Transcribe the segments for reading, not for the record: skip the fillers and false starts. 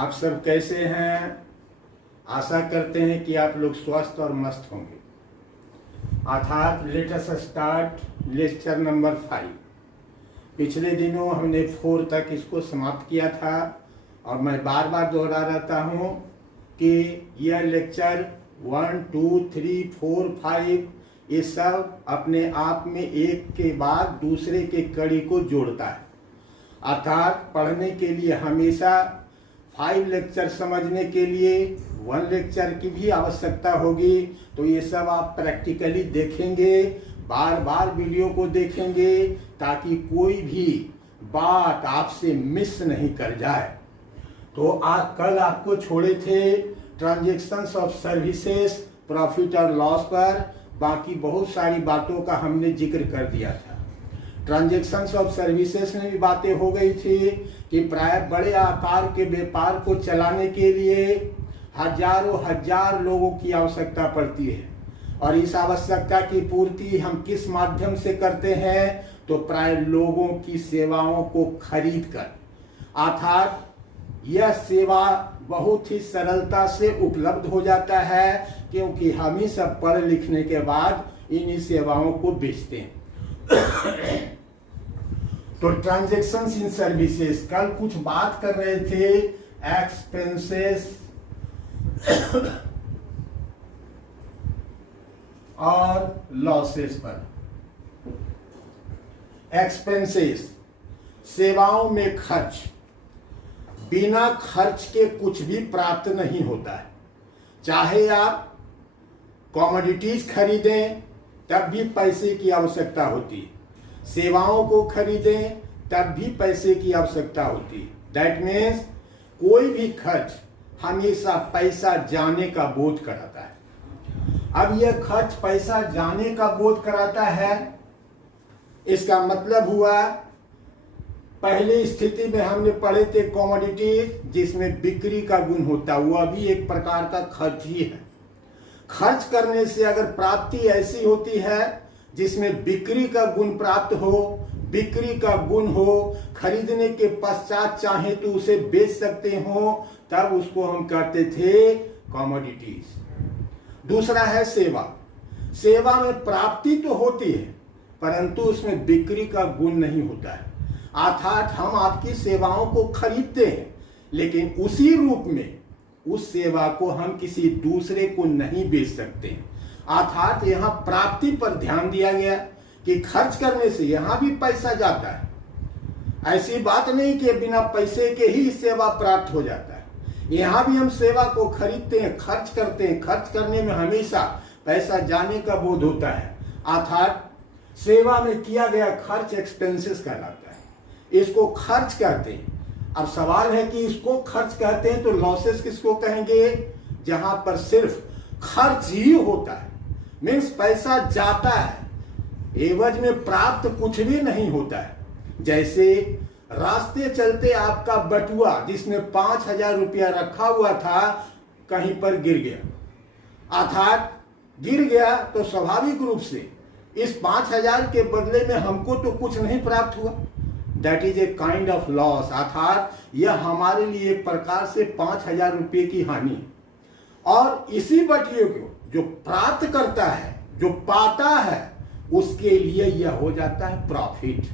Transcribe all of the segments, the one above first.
आप सब कैसे हैं? आशा करते हैं कि आप लोग स्वस्थ और मस्त होंगे। अर्थात let us start lecture number 5। पिछले दिनों हमने 4 तक इसको समाप्त किया था और मैं बार बार दोहरा रहता हूँ कि यह लेक्चर 1, 2, 3, 4, 5 ये सब अपने आप में एक के बाद दूसरे के कड़ी को जोड़ता है। अर्थात पढ़ने के लिए हमेशा 5 लेक्चर समझने के लिए 1 लेक्चर की भी आवश्यकता होगी। तो ये सब आप प्रैक्टिकली देखेंगे, बार बार वीडियो को देखेंगे ताकि कोई भी बात आपसे मिस नहीं कर जाए। तो कल आपको छोड़े थे ट्रांजैक्शंस ऑफ सर्विसेज, प्रॉफिट और लॉस पर। बाकी बहुत सारी बातों का हमने जिक्र कर दिया था। ट्रांजैक्शंस ऑफ सर्विसेज में भी बातें हो गई थी कि प्राय बड़े आकार के व्यापार को चलाने के लिए हजार लोगों की आवश्यकता पड़ती है और इस आवश्यकता की पूर्ति हम किस माध्यम से करते हैं? तो प्राय लोगों की सेवाओं को खरीद कर। अर्थात यह सेवा बहुत ही सरलता से उपलब्ध हो जाता है क्योंकि हम ही सब पढ़ लिखने के बाद इन्हीं सेवाओं को बेचते हैं। तो ट्रांजैक्शंस इन सर्विसेज, कल कुछ बात कर रहे थे एक्सपेंसेस और लॉसेस पर। एक्सपेंसेस, सेवाओं में खर्च। बिना खर्च के कुछ भी प्राप्त नहीं होता है। चाहे आप कमोडिटीज खरीदें तब भी पैसे की आवश्यकता होती है, सेवाओं को खरीदें तब भी पैसे की आवश्यकता होती है। दैट मीन्स कोई भी खर्च हमेशा पैसा जाने का बोध कराता है। अब यह खर्च पैसा जाने का बोध कराता है, इसका मतलब हुआ पहली स्थिति में हमने पढ़े थे कमोडिटीज जिसमें बिक्री का गुण होता, वह भी एक प्रकार का खर्च ही है। खर्च करने से अगर प्राप्ति ऐसी होती है जिसमें बिक्री का गुण प्राप्त हो, बिक्री का गुण हो, खरीदने के पश्चात चाहे तो उसे बेच सकते हो, तब उसको हम कहते थे कमोडिटीज। दूसरा है सेवा। सेवा में प्राप्ति तो होती है परंतु उसमें बिक्री का गुण नहीं होता है। अर्थात हम आपकी सेवाओं को खरीदते हैं लेकिन उसी रूप में उस सेवा को हम किसी दूसरे को नहीं बेच सकते हैं। अर्थात यहाँ प्राप्ति पर ध्यान दिया गया कि खर्च करने से यहाँ भी पैसा जाता है। ऐसी बात नहीं कि बिना पैसे के ही सेवा प्राप्त हो जाता है। यहाँ भी हम सेवा को खरीदते हैं, खर्च करते हैं, खर्च करने में हमेशा पैसा जाने का बोध होता है। अर्थात सेवा में किया गया खर्च एक्सपेंसेस कहलाता है, इसको खर्च कहते हैं। अब सवाल है कि इसको खर्च कहते हैं तो लॉसेस किसको कहेंगे? जहां पर सिर्फ खर्च ही होता है, मीन्स पैसा जाता है, एवज में प्राप्त कुछ भी नहीं होता है। जैसे रास्ते चलते आपका बटुआ जिसमें 5,000 रुपया रखा हुआ था कहीं पर गिर गया। अर्थात गिर गया तो स्वाभाविक रूप से इस 5,000 के बदले में हमको तो कुछ नहीं प्राप्त हुआ। That is a kind of loss. अर्थात यह हमारे लिए एक प्रकार से 5,000 रुपये की हानि। और इसी बटुए को जो प्राप्त करता है, जो पाता है, उसके लिए यह हो जाता है प्रॉफिट।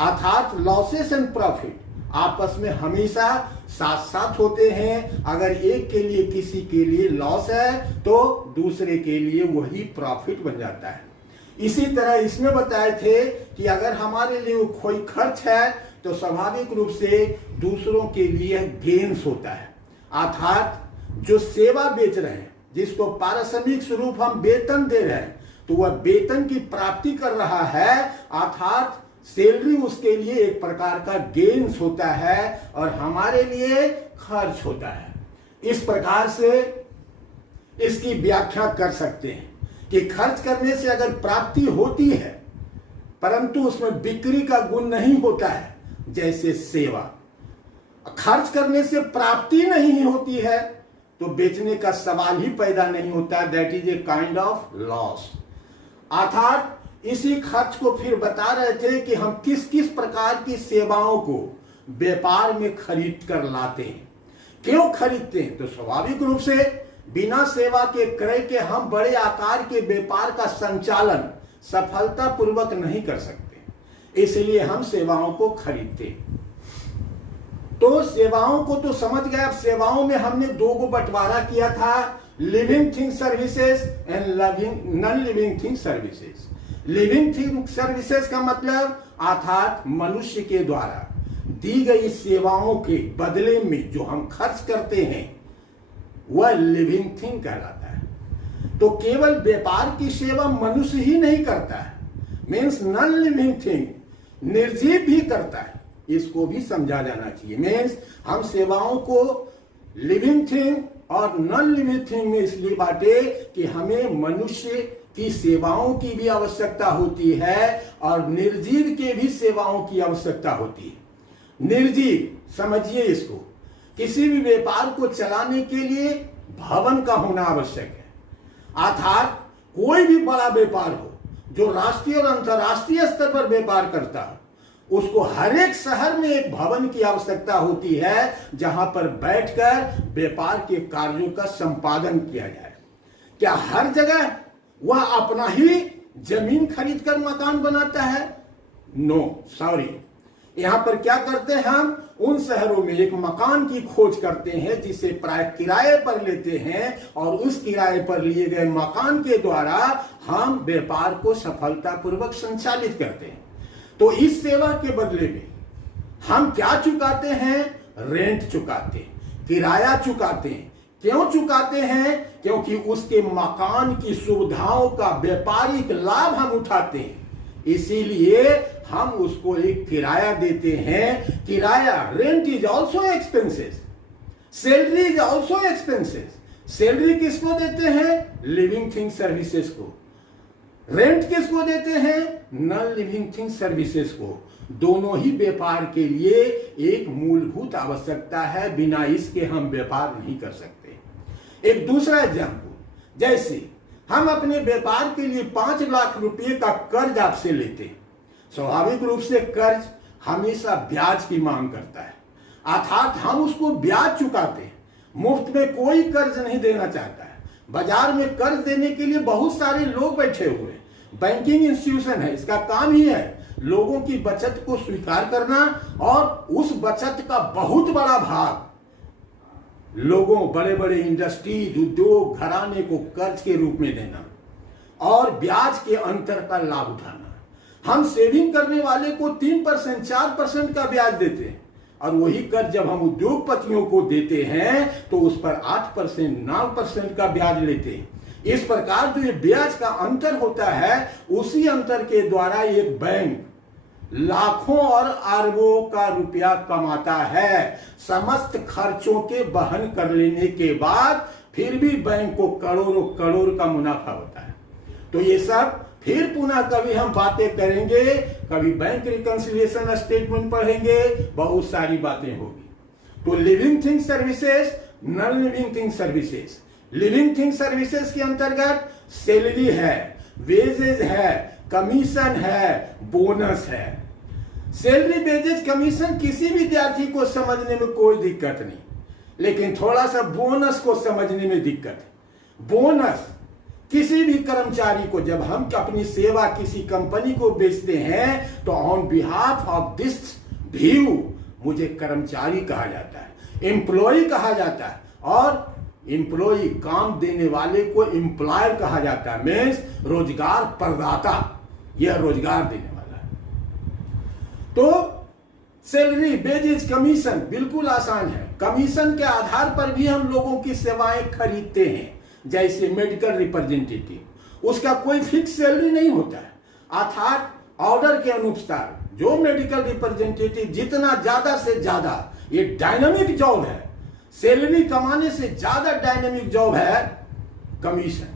अर्थात लॉसेस एंड प्रॉफिट आपस में हमेशा साथ साथ होते हैं। अगर एक के लिए किसी के लिए लॉस है तो दूसरे के लिए वही प्रॉफिट बन जाता है। इसी तरह इसमें बताए थे कि अगर हमारे लिए कोई खर्च है तो स्वाभाविक रूप से दूसरों के लिए गेन्स होता है। अर्थात जो सेवा बेच रहे हैं, जिसको पारिश्रमिक स्वरूप हम वेतन दे रहे हैं, तो वह वेतन की प्राप्ति कर रहा है। अर्थात सैलरी उसके लिए एक प्रकार का गेन्स होता है और हमारे लिए खर्च होता है। इस प्रकार से इसकी व्याख्या कर सकते हैं कि खर्च करने से अगर प्राप्ति होती है परंतु उसमें बिक्री का गुण नहीं होता है, जैसे सेवा। खर्च करने से प्राप्ति नहीं होती है तो बेचने का सवाल ही पैदा नहीं होता। That is a kind of loss. अर्थात इसी खर्च को फिर बता रहे थे कि हम किस किस प्रकार की सेवाओं को व्यापार में खरीद कर लाते हैं। क्यों खरीदते हैं? तो स्वाभाविक रूप से बिना सेवा के क्रय के हम बड़े आकार के व्यापार का संचालन सफलतापूर्वक नहीं कर सकते, इसलिए हम सेवाओं को खरीदते हैं। तो सेवाओं को तो समझ गए। अब सेवाओं में हमने दो को बंटवारा किया था, living thing services and non living thing services. Living thing services का मतलब अर्थात मनुष्य के द्वारा दी गई सेवाओं के बदले में जो हम खर्च करते हैं वह लिविंग थिंग कहलाता है। तो केवल व्यापार की सेवा मनुष्य ही नहीं करता है, मीन्स नॉन लिविंग थिंग निर्जीव भी करता है, इसको भी समझा जाना चाहिए। मीन्स हम सेवाओं को लिविंग थिंग और नॉन लिविंग थिंग में इसलिए बांटे कि हमें मनुष्य की सेवाओं की भी आवश्यकता होती है और निर्जीव के भी सेवाओं की आवश्यकता होती है। निर्जीव समझिए इसको, किसी भी व्यापार को चलाने के लिए भवन का होना आवश्यक है। अर्थात कोई भी बड़ा व्यापार हो जो राष्ट्रीय और अंतर्राष्ट्रीय स्तर पर व्यापार करता है, उसको हर एक शहर में एक भवन की आवश्यकता होती है जहां पर बैठकर व्यापार के कार्यों का संपादन किया जाए। क्या हर जगह वह अपना ही जमीन खरीदकर मकान बनाता है? नो सॉरी, यहां पर क्या करते हैं, हम उन शहरों में एक मकान की खोज करते हैं जिसे प्राय किराए पर लेते हैं और उस किराए पर लिए गए मकान के द्वारा हम व्यापार को सफलतापूर्वक संचालित करते हैं। तो इस सेवा के बदले में हम क्या चुकाते हैं? रेंट चुकाते हैं, किराया चुकाते हैं। क्यों चुकाते हैं? क्योंकि उसके मकान की सुविधाओं का व्यापारिक लाभ हम उठाते हैं, इसीलिए हम उसको एक किराया देते हैं। किराया, rent is also expenses, salary is also expenses. Salary किसको देते हैं? लिविंग थिंग सर्विसेज को। रेंट किसको देते हैं? नॉन लिविंग थिंग सर्विसेज को। दोनों ही व्यापार के लिए एक मूलभूत आवश्यकता है, बिना इसके हम व्यापार नहीं कर सकते। एक दूसरा एग्जाम्पल, जैसे हम अपने व्यापार के लिए 5 लाख रुपए का कर्ज आपसे लेते हैं। स्वाभाविक रूप से कर्ज हमेशा ब्याज की मांग करता है, अर्थात हम उसको ब्याज चुकाते हैं। मुफ्त में कोई कर्ज नहीं देना चाहता है। बाजार में कर्ज देने के लिए बहुत सारे लोग बैठे हुए हैं। बैंकिंग इंस्टीट्यूशन है, इसका काम ही है लोगों की बचत को स्वीकार करना और उस बचत का बहुत बड़ा भाग लोगों, बड़े बड़े इंडस्ट्रीज, उद्योग, घराने को कर्ज के रूप में देना और ब्याज के अंतर का लाभ उठाना। हम सेविंग करने वाले को 3%, 4% का ब्याज देते हैं और वही कर्ज जब हम उद्योगपतियों को देते हैं तो उस पर 8%, 9% का ब्याज लेते हैं। इस प्रकार जो ये ब्याज का अंतर होता है, उसी अंतर के द्वारा एक बैंक लाखों और अरबों का रुपया कमाता है। समस्त खर्चों के वहन कर लेने के बाद फिर भी बैंक को करोड़ों करोड़ का मुनाफा होता है। तो ये सब फिर पुनः कभी हम बातें करेंगे, कभी बैंक रिकंसिलिएशन स्टेटमेंट पढ़ेंगे, बहुत सारी बातें होगी। तो living thing services, non living thing services. Living thing services के अंतर्गत सैलरी है, वेजेज है, कमीशन है, बोनस है। सैलरी, वेजेज, कमीशन किसी विद्यार्थी को समझने में कोई दिक्कत नहीं, लेकिन थोड़ा सा बोनस को समझने में दिक्कत है। बोनस किसी भी कर्मचारी को, जब हम अपनी सेवा किसी कंपनी को बेचते हैं तो on behalf of this view मुझे कर्मचारी कहा जाता है, एम्प्लॉय कहा जाता है, और एम्प्लॉय काम देने वाले को एम्प्लॉयर कहा जाता है, मीन्स रोजगार प्रदाता, यह रोजगार देने वाला है। तो सैलरी, वेजेज, कमीशन बिल्कुल आसान है। कमीशन के आधार पर भी हम लोगों की सेवाएं खरीदते हैं। जैसे मेडिकल रिप्रेजेंटेटिव, उसका कोई फिक्स सैलरी नहीं होता है, अर्थात ऑर्डर के अनुसार जो मेडिकल रिप्रेजेंटेटिव जितना ज्यादा से ज्यादा, ये डायनामिक जॉब है, सैलरी कमाने से ज्यादा डायनामिक जॉब है कमीशन,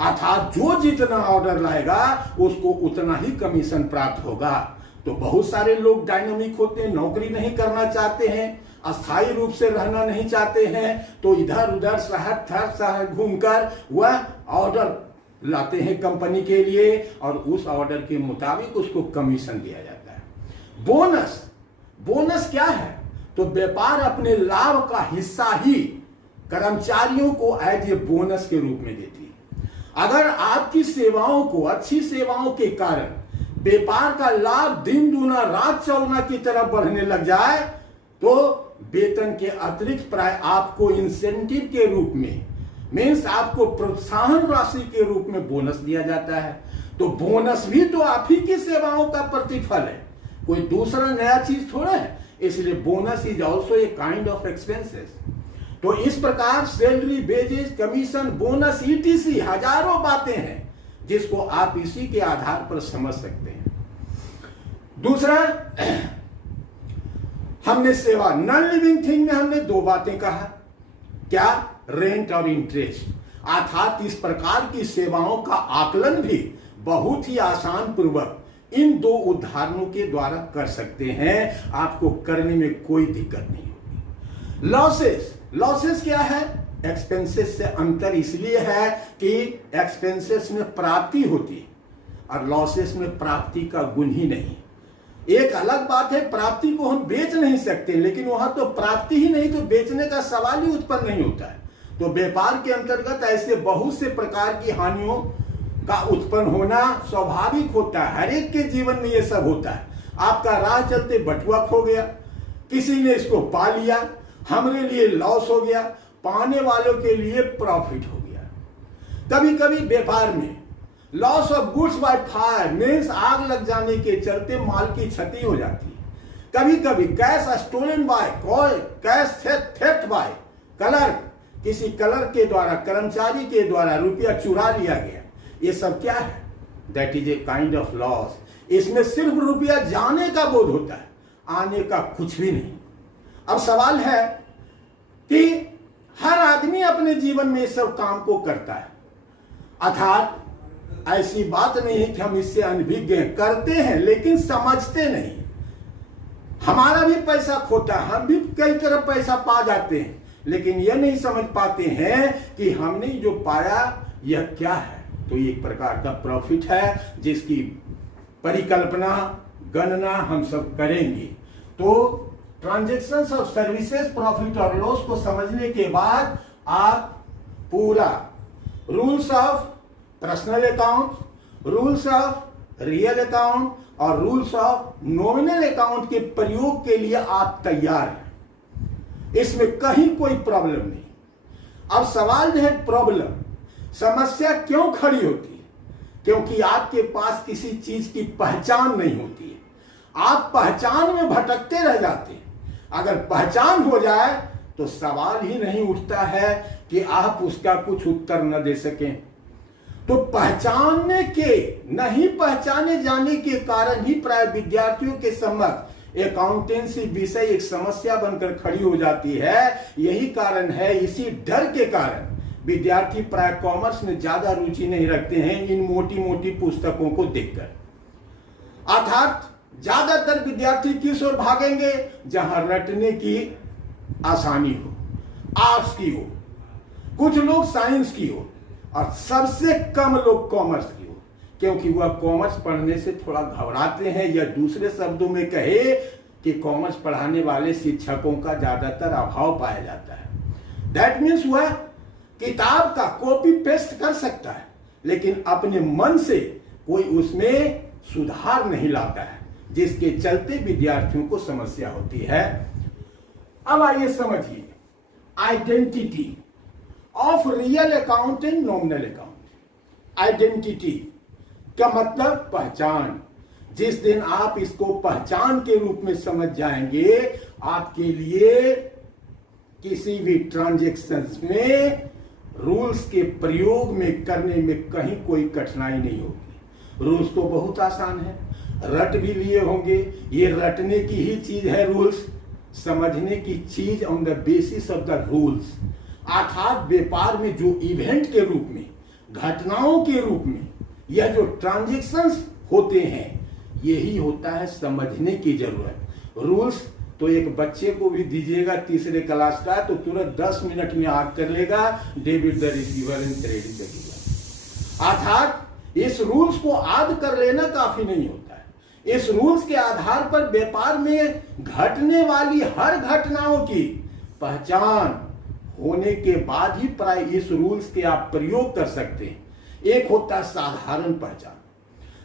अर्थात जो जितना ऑर्डर लाएगा उसको उतना ही कमीशन प्राप्त होगा। तो बहुत सारे लोग डायनामिक होते हैं, नौकरी नहीं करना चाहते हैं, अस्थायी रूप से रहना नहीं चाहते हैं, तो इधर उधर शहर घूमकर वह ऑर्डर लाते हैं कंपनी के लिए और उस ऑर्डर के मुताबिक उसको कमीशन दिया जाता है। बोनस, बोनस क्या है? तो व्यापार अपने लाभ का हिस्सा ही कर्मचारियों को एज ए बोनस के रूप में देती है। अगर आपकी सेवाओं को, अच्छी सेवाओं के कारण व्यापार का लाभ दिन दूना रात चौगुना की तरफ बढ़ने लग जाए तो वेतन के अतिरिक्त प्राय आपको इंसेंटिव के रूप में, मीन्स आपको प्रोत्साहन राशि के रूप में बोनस दिया जाता है। तो बोनस भी तो आप ही की सेवाओं का प्रतिफल है, कोई दूसरा नया चीज थोड़ा है। इसलिए bonus is also a kind of expenses. तो इस प्रकार salary, wages, commission, bonus, etc हजारों बातें हैं जिसको आप इसी के आधार पर समझ सकते हैं। दूसरा, हमने सेवा, नॉन लिविंग थिंग में हमने दो बातें कहा, क्या? रेंट और इंटरेस्ट। अर्थात इस प्रकार की सेवाओं का आकलन भी बहुत ही आसान पूर्वक इन दो उदाहरणों के द्वारा कर सकते हैं। आपको करने में कोई दिक्कत नहीं होगी। लॉसेस, लॉसेस क्या है? एक्सपेंसेस से अंतर इसलिए है कि एक्सपेंसेस में प्राप्ति होती है और लॉसेस में प्राप्ति का गुण ही नहीं। एक अलग बात है, प्राप्ति को हम बेच नहीं सकते, लेकिन वहां तो प्राप्ति ही नहीं तो बेचने का सवाल ही उत्पन्न नहीं होता है। तो व्यापार के अंतर्गत ऐसे बहुत से प्रकार की हानियों का उत्पन्न होना स्वाभाविक होता है। हर एक के जीवन में ये सब होता है। आपका राह चलते बटुआ खो गया, किसी ने इसको पा लिया, हमारे लिए लॉस हो गया, पाने वालों के लिए प्रॉफिट हो गया। कभी कभी व्यापार में loss of goods by fire, means आग लग जाने के चलते माल की क्षति हो जाती है। कभी कभी cash stolen by, cash theft by colour, किसी कलर के द्वारा, कर्मचारी के द्वारा रुपया चुरा लिया गया। ये सब क्या है? That is a kind of loss. इसमें सिर्फ रुपया जाने का बोध होता है, आने का कुछ भी नहीं। अब सवाल है कि हर आदमी अपने जीवन में इस सब काम को करता है, अर्थात ऐसी बात नहीं है कि हम इससे अनभिज्ञ करते हैं लेकिन समझते नहीं। हमारा भी पैसा खोता है, हम भी कई तरह पैसा पा जाते हैं, लेकिन यह नहीं समझ पाते हैं कि हमने जो पाया यह क्या है। तो ये एक प्रकार का प्रॉफिट है जिसकी परिकल्पना, गणना हम सब करेंगे। तो ट्रांजैक्शंस ऑफ सर्विसेज, प्रॉफिट और लॉस को समझने के बाद आप पूरा rules of personal account, rules of real account और रूल्स ऑफ नॉमिनल अकाउंट के प्रयोग के लिए आप तैयार हैं। इसमें कहीं कोई प्रॉब्लम नहीं। अब सवाल जो है प्रॉब्लम, समस्या क्यों खड़ी होती है? क्योंकि आपके पास किसी चीज की पहचान नहीं होती है। आप पहचान में भटकते रह जाते हैं। अगर पहचान हो जाए तो सवाल ही नहीं उठता है कि आप उसका कुछ उत्तर न दे सकें। तो पहचानने के, नहीं पहचाने जाने के कारण ही प्राय विद्यार्थियों के समक्ष अकाउंटेंसी विषय एक समस्या बनकर खड़ी हो जाती है। यही कारण है, इसी डर के कारण विद्यार्थी प्राय कॉमर्स में ज्यादा रुचि नहीं रखते हैं इन मोटी मोटी पुस्तकों को देखकर। अर्थात ज्यादातर विद्यार्थी किस ओर भागेंगे? जहां रटने की आसानी हो, आर्ट्स की हो, कुछ लोग साइंस की हो और सबसे कम लोग कॉमर्स की हो, क्योंकि वह कॉमर्स पढ़ने से थोड़ा घबराते हैं, या दूसरे शब्दों में कहे कि कॉमर्स पढ़ाने वाले शिक्षकों का ज्यादातर अभाव पाया जाता है। दैट मीन्स वह किताब का कॉपी पेस्ट कर सकता है लेकिन अपने मन से कोई उसमें सुधार नहीं लाता है, जिसके चलते विद्यार्थियों को समस्या होती है। अब आइए समझिए identity of real account and nominal account. Identity का मतलब पहचान। जिस दिन आप इसको पहचान के रूप में समझ जाएंगे, आपके लिए किसी भी ट्रांजैक्शंस में रूल्स के प्रयोग में करने में कहीं कोई कठिनाई नहीं होगी। रूल्स तो बहुत आसान है, रट भी लिए होंगे। ये रटने की ही चीज है रूल्स, समझने की चीज on the basis of the rules. अर्थात व्यापार में जो इवेंट के रूप में, घटनाओं के रूप में यह जो ट्रांजैक्शंस होते हैं, यही होता है समझने की जरूरत। रूल्स तो एक बच्चे को भी दीजिएगा तीसरे क्लास का तो तुरंत 10 मिनट में याद कर लेगा, debit the receiver and credit the giver. अर्थात इस रूल्स को याद कर लेना काफी नहीं होता है, इस रूल्स के आधार पर व्यापार में घटने वाली हर घटनाओं की पहचान होने के बाद ही प्राय इस रूल्स के आप प्रयोग कर सकते हैं। एक होता है साधारण पहचान।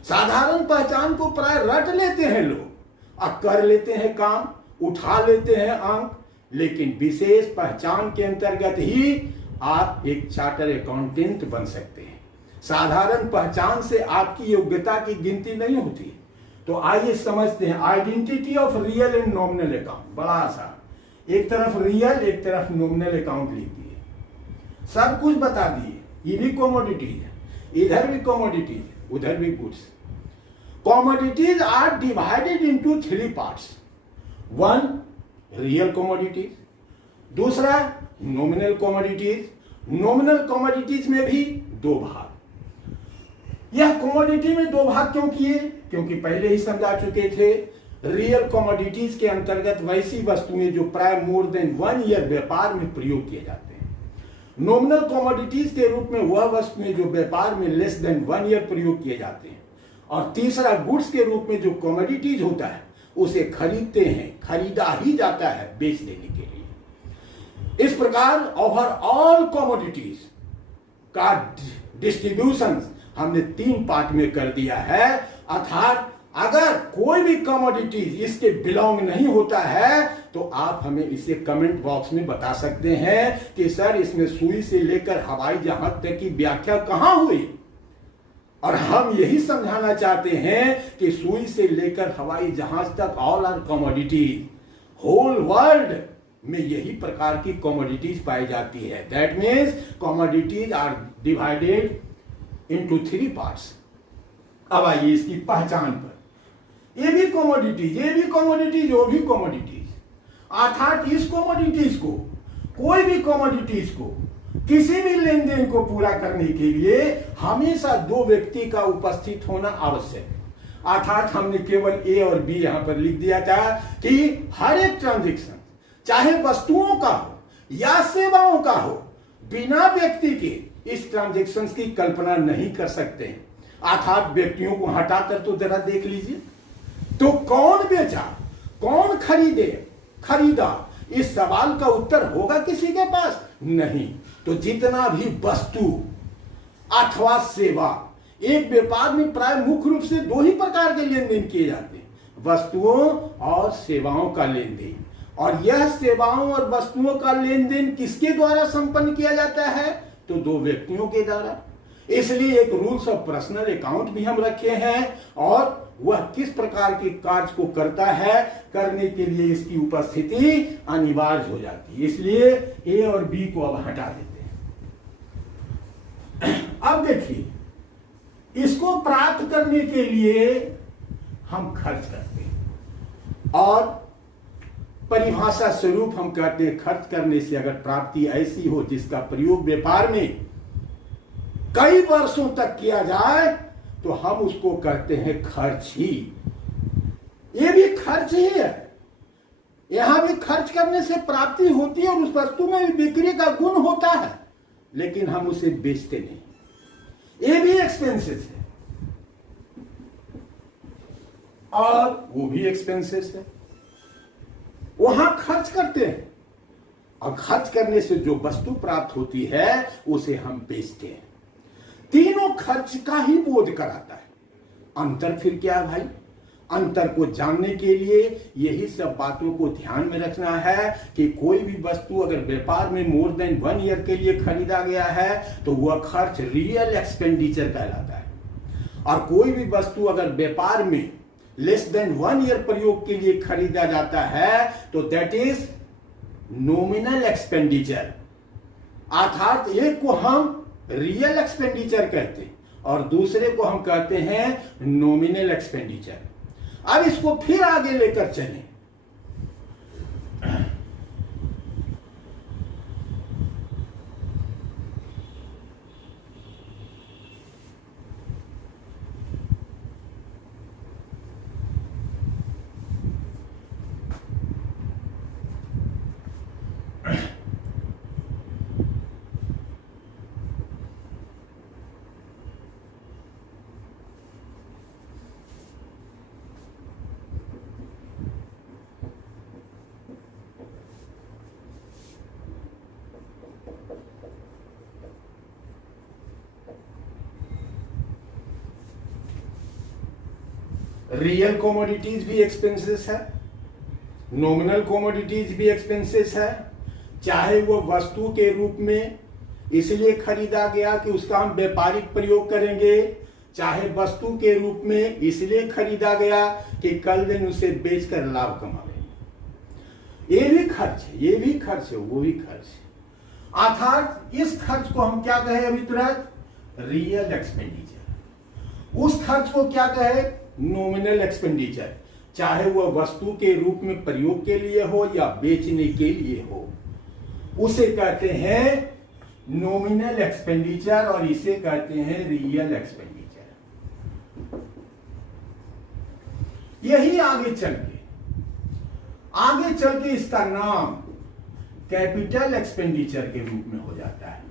साधारण पहचान को प्राय रट लेते हैं लोग और कर लेते हैं काम, उठा लेते हैं अंक, लेकिन विशेष पहचान के अंतर्गत ही आप एक चार्टर अकाउंटेंट बन सकते हैं। साधारण पहचान से आपकी योग्यता की गिनती नहीं होती। तो आइए समझते हैं identity of real and nominal account. बड़ा आसान, एक तरफ रियल एक तरफ नॉमिनल अकाउंट लिख दिए, सब कुछ बता दिए। ये भी कमोडिटीज है, इधर भी कमोडिटीज, उधर भी goods. Commodities are divided into 3 parts. One real commodities, दूसरा नॉमिनल कमोडिटीज। नॉमिनल कमोडिटीज में भी 2 भाग। यह कमोडिटी में 2 भाग क्यों किए? क्योंकि पहले ही समझा चुके थे, रियल कमोडिटीज के अंतर्गत वैसी वस्तुएं जो प्राय मोर देन 1 ईयर व्यापार में प्रयोग किए जाते हैं। नॉमिनल कमोडिटीज के रूप में वह वस्तुएं जो व्यापार में लेस देन 1 ईयर प्रयोग किए जाते हैं। और तीसरा गुड्स के रूप में जो कमोडिटीज होता है उसे खरीदते हैं, खरीदा ही जाता है बेच देने के लिए। इस प्रकार ओवरऑल कमोडिटीज का डिस्ट्रीब्यूशन हमने 3 पार्ट में कर दिया है। अर्थात अगर कोई भी कमोडिटीज इसके बिलोंग नहीं होता है तो आप हमें इसे कमेंट बॉक्स में बता सकते हैं कि सर इसमें सुई से लेकर हवाई जहाज तक की व्याख्या कहां हुई। और हम यही समझाना चाहते हैं कि सुई से लेकर हवाई जहाज तक all are commodities, whole world में यही प्रकार की कमोडिटीज पाई जाती है। That means commodities are divided into 3 parts. अब आइए इसकी पहचान पर। ये भी कमोडिटीज, ये भी कमोडिटीज, वो भी कमोडिटीज। अर्थात इस कमोडिटीज को, कोई भी कमोडिटीज को, किसी भी लेन देन को पूरा करने के लिए हमेशा 2 व्यक्ति का उपस्थित होना आवश्यक है। अर्थात हमने केवल ए और बी यहां पर लिख दिया था कि हर एक ट्रांजैक्शन चाहे वस्तुओं का हो या सेवाओं का हो, बिना व्यक्ति के इस ट्रांजैक्शन की कल्पना नहीं कर सकते हैं। अर्थात व्यक्तियों को हटाकर तो जरा देख लीजिए, तो कौन बेचा, कौन खरीदा, इस सवाल का उत्तर होगा किसी के पास? नहीं। तो जितना भी वस्तु अथवा सेवा, एक व्यापार में प्राय मुख्य रूप से 2 ही प्रकार के लेन देन किए जाते हैं, वस्तुओं और सेवाओं का लेन देन। और यह सेवाओं और वस्तुओं का लेन देन किसके द्वारा संपन्न किया जाता है? तो 2 व्यक्तियों के द्वारा। इसलिए एक रूल्स ऑफ पर्सनल अकाउंट भी हम रखे हैं, और वह किस प्रकार के कार्य को करता है, करने के लिए इसकी उपस्थिति अनिवार्य हो जाती है। इसलिए ए और बी को अब हटा देते हैं। अब देखिए, इसको प्राप्त करने के लिए हम खर्च करते हैं, और परिभाषा स्वरूप हम कहते हैं खर्च करने से अगर प्राप्ति ऐसी हो जिसका प्रयोग व्यापार में कई वर्षों तक किया जाए तो हम उसको कहते हैं खर्च ही। ये भी खर्च ही है। यहां भी खर्च करने से प्राप्ति होती है और उस वस्तु में भी बिक्री का गुण होता है, लेकिन हम उसे बेचते नहीं। ये भी एक्सपेंसेस है और वो भी एक्सपेंसेस है। वहां खर्च करते हैं और खर्च करने से जो वस्तु प्राप्त होती है उसे हम बेचते हैं। तीनों खर्च का ही बोध कराता है। अंतर फिर क्या है भाई? अंतर को जानने के लिए यही सब बातों को ध्यान में रखना है कि कोई भी वस्तु अगर व्यापार में मोर देन 1 ईयर के लिए खरीदा गया है तो वह खर्च रियल एक्सपेंडिचर कहलाता है, और कोई भी वस्तु अगर व्यापार में लेस देन 1 ईयर प्रयोग के लिए खरीदा जाता है तो दैट इज नॉमिनल एक्सपेंडिचर। अर्थात एक को हम रियल एक्सपेंडिचर कहते हैं और दूसरे को हम कहते हैं नॉमिनल एक्सपेंडिचर। अब इसको फिर आगे लेकर चलें। रियल कमोडिटीज भी एक्सपेंसेस है, नॉमिनल कमोडिटीज भी एक्सपेंसेस है। चाहे वो वस्तु के रूप में इसलिए खरीदा गया कि उसका हम व्यापारिक प्रयोग करेंगे, चाहे वस्तु के रूप में इसलिए खरीदा गया कि कल दिन उसे बेचकर लाभ कमाएंगे। ये भी खर्च है, ये भी खर्च है, वो भी खर्च है। अर्थात इस खर्च को हम क्या कहे अभी तुरंत? Real expenditure. उस खर्च को क्या कहे? Nominal expenditure. चाहे वह वस्तु के रूप में प्रयोग के लिए हो या बेचने के लिए हो, उसे कहते हैं नॉमिनल एक्सपेंडिचर और इसे कहते हैं रियल एक्सपेंडिचर। यही आगे चल के इसका नाम कैपिटल एक्सपेंडिचर के रूप में हो जाता है।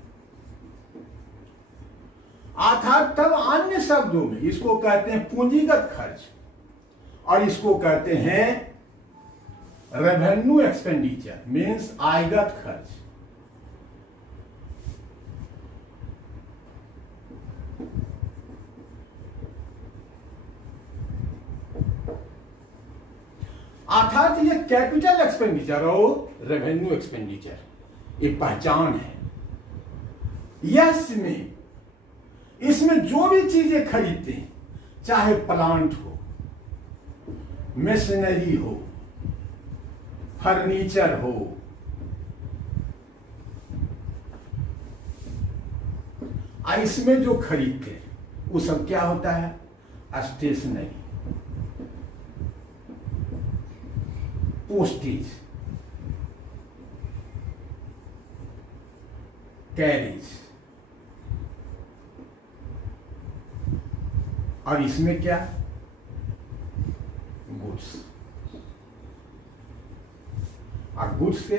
अर्थात तब अन्य शब्दों में इसको कहते हैं पूंजीगत खर्च और इसको कहते हैं रेवेन्यू एक्सपेंडिचर, मीन्स आयगत खर्च। अर्थात ये कैपिटल एक्सपेंडिचर और रेवेन्यू एक्सपेंडिचर ये पहचान है। इसमें जो भी चीजें खरीदते हैं, चाहे प्लांट हो, मशीनरी हो, फर्नीचर हो, इसमें जो खरीदते हैं वो सब क्या होता है? स्टेशनरी, पोस्टेज, कैरेज, और इसमें क्या? गुड्स। और गुड्स से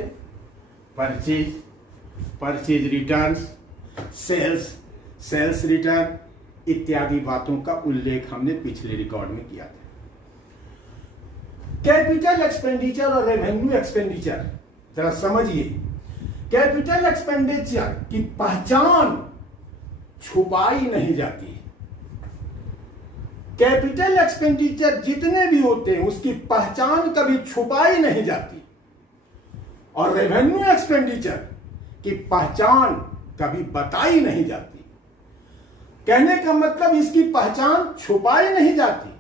परचेज रिटर्न्स, सेल्स रिटर्न इत्यादि बातों का उल्लेख हमने पिछले रिकॉर्ड में किया था। कैपिटल एक्सपेंडिचर और रेवेन्यू एक्सपेंडिचर जरा समझिए। कैपिटल एक्सपेंडिचर की पहचान छुपाई नहीं जाती। कैपिटल एक्सपेंडिचर जितने भी होते हैं उसकी पहचान कभी छुपाई नहीं जाती, और रेवेन्यू एक्सपेंडिचर की पहचान कभी बताई नहीं जाती। कहने का मतलब इसकी पहचान छुपाई नहीं जाती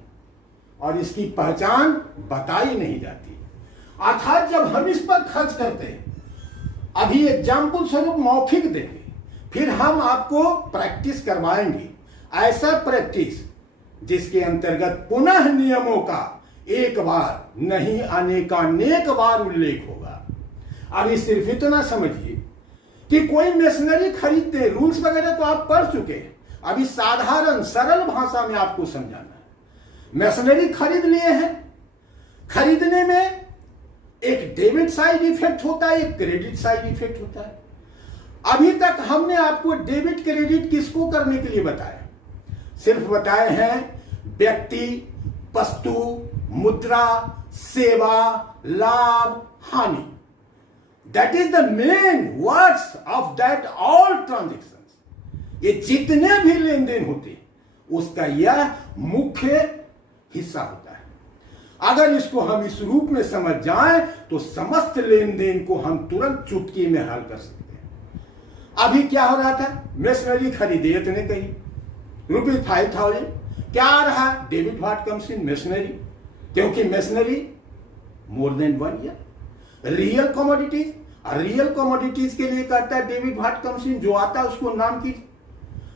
और इसकी पहचान बताई नहीं जाती। अर्थात जब हम इस पर खर्च करते हैं, अभी एग्जाम्पल स्वरूप मौखिक देंगे, फिर हम आपको प्रैक्टिस करवाएंगे, ऐसा प्रैक्टिस जिसके अंतर्गत पुनः नियमों का एक बार नहीं अनेकानेक बार उल्लेख होगा। अभी सिर्फ इतना समझिए कि कोई मशीनरी खरीदते हैं, रूल्स वगैरह तो आप पढ़ चुके हैं, अभी साधारण सरल भाषा में आपको समझाना है। मशीनरी खरीद लिए हैं, खरीदने में एक डेबिट साइड इफेक्ट होता है, एक क्रेडिट साइड इफेक्ट होता है। अभी तक हमने आपको डेबिट क्रेडिट किसको करने के लिए बताया? सिर्फ बताए हैं व्यक्ति, वस्तु, मुद्रा, सेवा, लाभ, हानि। That is the main words of that all transactions. ये जितने भी लेन देन होते हैं उसका यह मुख्य हिस्सा होता है। अगर इसको हम इस रूप में समझ जाएं तो समस्त लेन देन को हम तुरंत चुटकी में हल कर सकते हैं। अभी क्या हो रहा था? मशीनरी खरीदे इतने कही ₹5,000, क्या आ रहा? Debit what comes in machinery, क्योंकि machinery more than 1 year. Real commodities, real commodities के लिए कहता है डेबिट व्हाट कम्स इन, जो आता है उसको नाम कीजिए,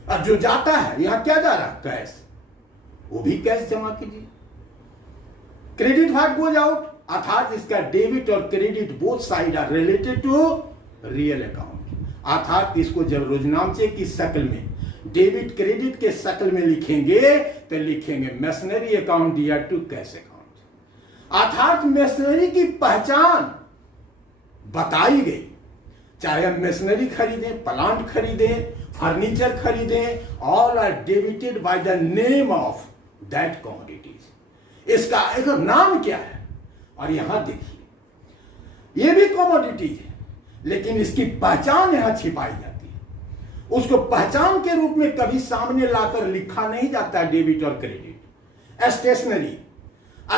और जो जाता है यहां क्या जा रहा? कैश, वो भी कैश जमा कीजिए। क्रेडिट व्हाट गोज आउट, अर्थात इसका डेबिट और credit both side are related to real account. अर्थात इसको जब रोजनामचे की शक्ल में, डेबिट क्रेडिट के शक्ल में लिखेंगे तो लिखेंगे मशीनरी अकाउंट या टू कैश अकाउंट। अर्थात मशीनरी की पहचान बताई गई। चाहे हम मशीनरी खरीदें, प्लांट खरीदें, फर्नीचर खरीदें, all are debited by the name of that commodities. इसका एक नाम क्या है? और यहां देखिए, ये भी कमोडिटीज है, लेकिन इसकी पहचान यहां छिपाई जाती है। उसको पहचान के रूप में कभी सामने लाकर लिखा नहीं जाता डेबिट और क्रेडिट। स्टेशनरी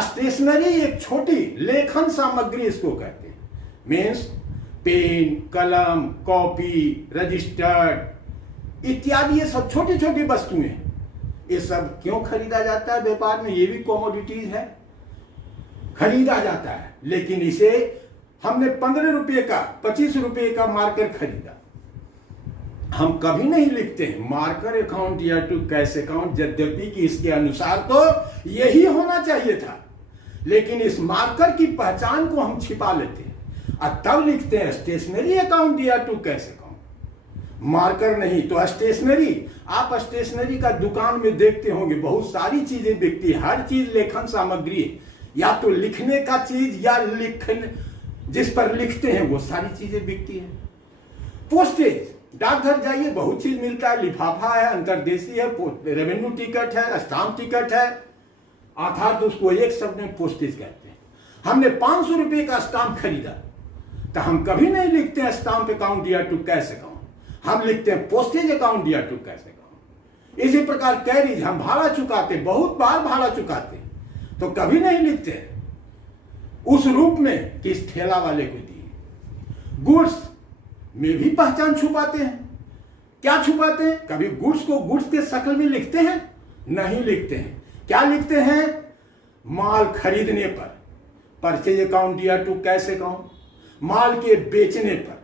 स्टेशनरी एक छोटी लेखन सामग्री इसको कहते हैं। मीन्स पेन, कलम, कॉपी, रजिस्टर इत्यादि, ये सब छोटी छोटी वस्तुएं, ये सब क्यों खरीदा जाता है व्यापार में? ये भी कॉमोडिटीज है, खरीदा जाता है। लेकिन इसे हमने 15 रुपए का, 25 रुपए का मार्कर खरीदा, हम कभी नहीं लिखते हैं मार्कर अकाउंट या टू कैश अकाउंट, यद्यपि कि इसके अनुसार तो यही होना चाहिए था, लेकिन इस मार्कर की पहचान को हम छिपा लेते हैं और तब लिखते हैं स्टेशनरी अकाउंट या टू कैश अकाउंट, मार्कर नहीं तो स्टेशनरी। आप स्टेशनरी का दुकान में देखते होंगे बहुत सारी चीजें बिकती है, हर चीज लेखन सामग्री है, या तो लिखने का चीज या लिखने जिस पर लिखते हैं वो सारी चीजें बिकती है। पोस्टेज, डाकघर जाइए बहुत चीज मिलता है, लिफाफा है, अंतरदेशीय है, रेवेन्यू टिकट है, स्टाम्प टिकट है, अर्थात उसको एक शब्द में पोस्टेज कहते हैं। हमने 500 रुपए का स्टाम्प खरीदा तो हम कभी नहीं लिखते हैं स्टाम्प अकाउंट या टू कैश अकाउंट, हम लिखते हैं पोस्टेज अकाउंट या टू कैश अकाउंट। इसी प्रकार कैरिज, हम भाड़ा चुकाते, बहुत बार भाड़ा चुकाते तो कभी नहीं लिखते उस रूप में कि इस ठेला वाले को दिए। गुड्स में भी पहचान छुपाते हैं। क्या छुपाते हैं? कभी गुड्स को गुड्स के शक्ल में लिखते हैं? नहीं लिखते हैं। क्या लिखते हैं? माल खरीदने पर परचेज अकाउंट या टू कैश अकाउंट, माल के बेचने पर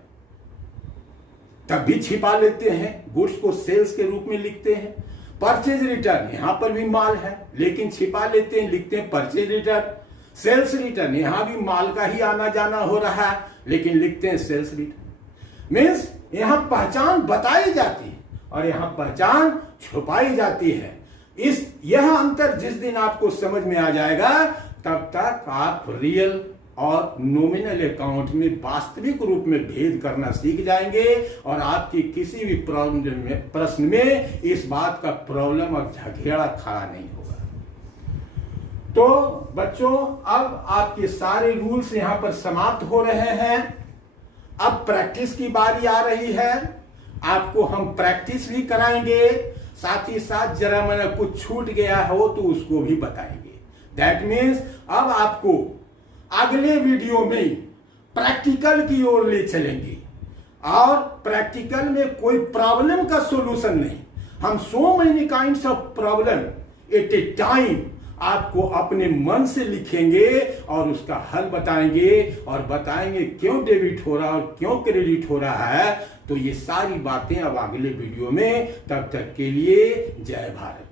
तब भी छिपा लेते हैं, गुड्स को सेल्स के रूप में लिखते हैं। परचेज रिटर्न, यहां पर भी माल है लेकिन छिपा लेते हैं, लिखते हैं परचेज रिटर्न। सेल्स रिटर्न, यहां भी माल का ही आना जाना हो रहा है लेकिन लिखते हैं सेल्स रिटर्न। मीन्स यहां पहचान बताई जाती है और यहां पहचान छुपाई जाती है। यह अंतर जिस दिन आपको समझ में आ जाएगा तब तक आप रियल और नॉमिनल अकाउंट में वास्तविक रूप में भेद करना सीख जाएंगे और आपकी किसी भी प्रश्न में इस बात का प्रॉब्लम और झगड़ा खड़ा नहीं होगा। तो बच्चों, अब आपके सारे रूल्स यहां पर समाप्त हो रहे हैं। अब प्रैक्टिस की बारी आ रही है। आपको हम प्रैक्टिस भी कराएंगे, साथ ही साथ जरा मैंने कुछ छूट गया हो तो उसको भी बताएंगे। दैट मीन्स अब आपको अगले वीडियो में प्रैक्टिकल की ओर ले चलेंगे और प्रैक्टिकल में कोई प्रॉब्लम का सॉल्यूशन नहीं, हम so many kinds of problem at A time आपको अपने मन से लिखेंगे और उसका हल बताएंगे और बताएंगे क्यों डेबिट हो रहा है और क्यों क्रेडिट हो रहा है। तो ये सारी बातें अब अगले वीडियो में, तब तक के लिए जय भारत।